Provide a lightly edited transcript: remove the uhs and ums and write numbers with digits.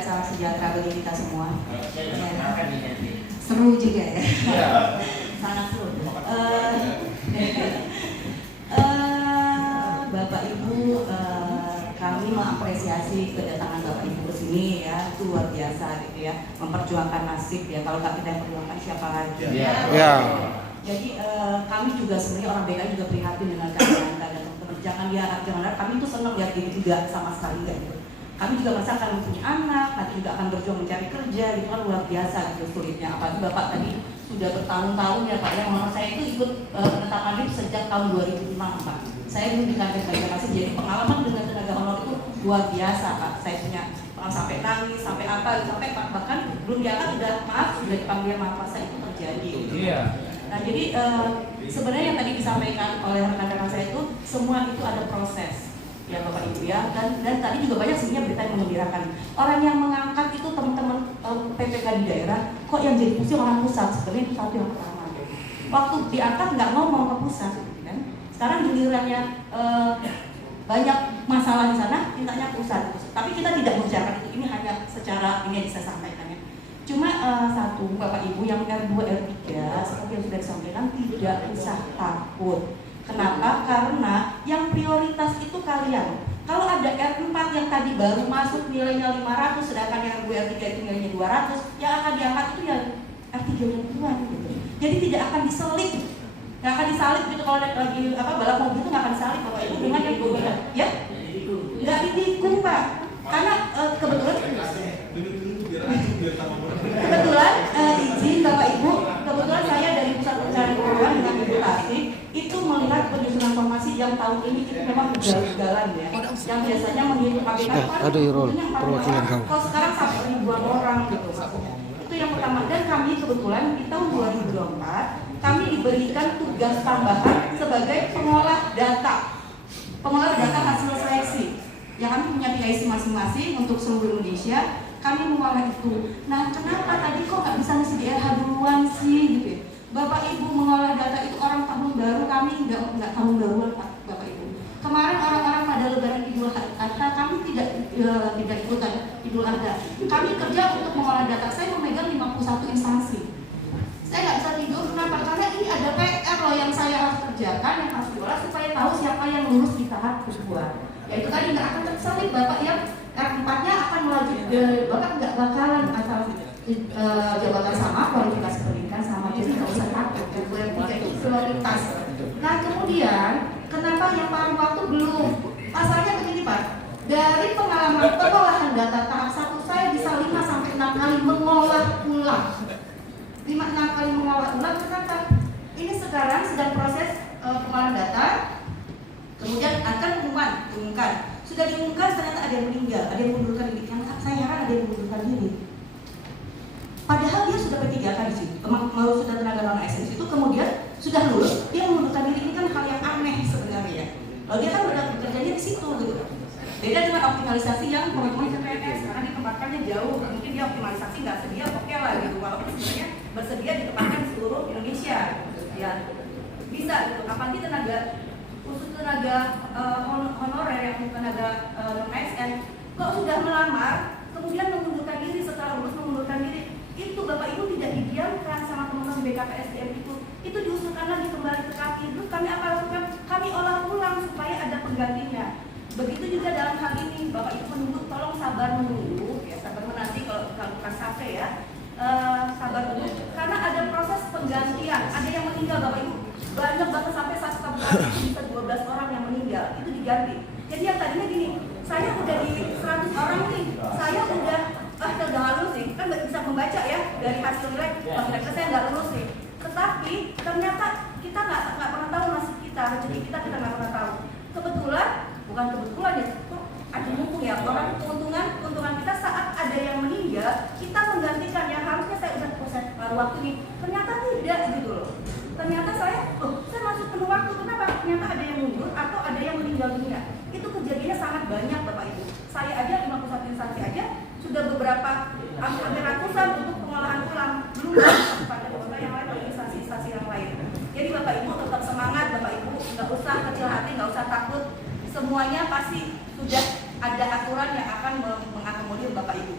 dan salam sejahtera bagi kita semua. Seru juga ya. Sangat seru. Bapak Ibu, kami mengapresiasi kedatangan Bapak Ibu ke sini ya, itu luar biasa gitu ya, memperjuangkan nasib ya. Kalau nggak kita yang perjuangkan siapa lagi? Jadi kami juga sebenarnya orang BKI juga prihatin dengan keadaan Anda dan teman-teman. Jangan kami itu senang lihat diri juga sama sekali enggak gitu. Kami juga masa akan punya anak, nanti juga akan berjuang mencari kerja, gitu kan luar biasa gitu sulitnya. Apalagi Bapak tadi sudah bertahun-tahun ya Pak, yang menurut saya itu ikut penetapan NIP sejak tahun 2006 Pak. Saya dulu di kantor Banjarmasin, jadi pengalaman dengan tenaga honor itu luar biasa Pak. Saya punya sampai nangis, sampai apa, sampai bahkan belum diangkat udah maaf, sudah dipanggil maaf masa itu terjadi. Iya. Nah jadi sebenarnya yang tadi disampaikan oleh rekan-rekan saya itu semua itu ada proses. Ya Bapak Ibu ya, dan tadi juga banyak sebenarnya berita yang mengembirakan. Orang yang mengangkat itu teman-teman PPK di daerah, kok yang jadi pusing orang pusat, sebenarnya itu satu yang pertama. Waktu diangkat nggak ngomong ke pusat, kan? Sekarang gilirannya banyak masalah di sana, mintanya pusat. Tapi kita tidak membicarakan itu, ini hanya secara ini yang bisa sampaikannya. Cuma satu Bapak Ibu yang R2, R3 seperti yang sudah disampaikan tidak usah takut. Kenapa? Karena yang prioritas itu kalian. Kalau ada R4 yang tadi baru masuk nilainya 500, sedangkan yang R2, R3 itu nilainya 200, yang akan diangkat itu yang R3 yang duluan gitu. Jadi tidak akan diselip, nggak akan disalip gitu kalau lagi balap mobil itu nggak akan disalip Bapak Ibu dengan yang dua ya, nggak ditikung Pak. Karena kebetulan izin Bapak Ibu, kebetulan saya dari Pusat Pencarian Keuangan dengan Ibu Tasik itu melihat penyusunan formasi yang tahun ini itu memang ugal-ugalan ya. Yang biasanya menghitung KPK perwakilan kamu. Kalau sekarang sampai ribuan orang gitu. Itu yang pertama. Dan kami kebetulan di tahun 2024 kami diberikan tugas tambahan sebagai pengolah data. Pengolah data hasil seleksi. Ya kami punya PIC masing-masing untuk seluruh Indonesia. Kami mengolah itu. Nah, kenapa tadi kok nggak bisa ngisi di RH duluan sih gitu ya? Bapak Ibu mengolah data itu orang tahun baru, kami nggak tahun baruan Pak Bapak Ibu. Kemarin orang-orang pada Lebaran Idul Adha kami tidak ikutan Idul Adha. Kami kerja untuk mengolah data. Saya memegang 51 instansi. Saya nggak bisa tidur kenapa? Karena ini ada PR loh yang saya harus kerjakan, yang harus diolah supaya tahu siapa yang lulus di tahap kedua. Ya itu tadi nggak akan tersalip Bapak yang R4-nya akan melaju, Bapak nggak bakalan asal jabatan sama, kualifikasi pendidikan sama, jadi nggak usah takut. Yang R3 itu prioritas. Nah kemudian kenapa yang paruh waktu belum? Pasalnya begini Pak, dari pengalaman pengolahan data tahap 1 saya bisa 5-6 kali mengolah ulang. 5-6 kali mengolah ulang, kenapa? Ini sekarang sedang proses pengolahan data, kemudian akan diumumkan. Sudah diumumkan ternyata ada yang meninggal, ada yang mengundurkan diri. Yang saya heran ada yang mengundurkan diri. Padahal dia sudah P3K di situ, mau sudah tenaga non ASN itu, kemudian sudah lulus, dia mengundurkan diri. Ini kan hal yang aneh sebenarnya. Lalu dia kan udah bekerjanya di situ gitu. Beda dengan optimalisasi yang teman-teman CPNS, karena ditempatkannya jauh. Mungkin dia optimalisasi nggak sedia, oke lah gitu. Walaupun sebenarnya bersedia ditempatkan di seluruh Indonesia, ya bisa gitu. Apalagi tenaga khusus tenaga honorer yang tenaga non-ASN kok sudah melamar kemudian mengundurkan diri setelah lulus mengundurkan diri, itu Bapak Ibu tidak didiamkan sama teman-teman BKPSDM itu diusulkan lagi kembali ke kami. Terus kami apa lakukan? Kami olah ulang supaya ada penggantinya. Begitu juga dalam hal ini Bapak Ibu menunggu, tolong sabar menunggu ya, sabar menanti kalau bukan sampai ya, sabar menunggu karena ada proses penggantian. Ada yang meninggal Bapak Ibu, banyak banget sampai satu kabupaten bisa 12 orang yang meninggal itu diganti. Jadi yang tadinya gini, saya udah di 100 orang nih, saya udah nggak lulus nih, kan nggak bisa membaca ya dari hasil nilai, ternyata saya nggak lulus nih. Tetapi ternyata kita nggak pernah tahu nasib kita, rezeki kita nggak pernah tahu. Kebetulan, bukan kebetulan ya, kok ada mumpung ya orang keuntungan kita saat ada yang meninggal, kita menggantikan yang harusnya saya udah proses paruh waktu nih, ternyata tidak gitu loh. Ternyata saya masuk penuh waktu, kenapa? Ternyata ada yang mundur atau ada yang meninggal dunia. Itu kejadiannya sangat banyak Bapak Ibu. Saya aja 51 instansi aja sudah beberapa hampir ratusan untuk pengolahan ulang, belum pada kota yang lain, pada instansi-instansi yang lain. Jadi Bapak Ibu tetap semangat, Bapak Ibu nggak usah kecil hati, nggak usah takut. Semuanya pasti sudah ada aturan yang akan mengakomodir Bapak Ibu.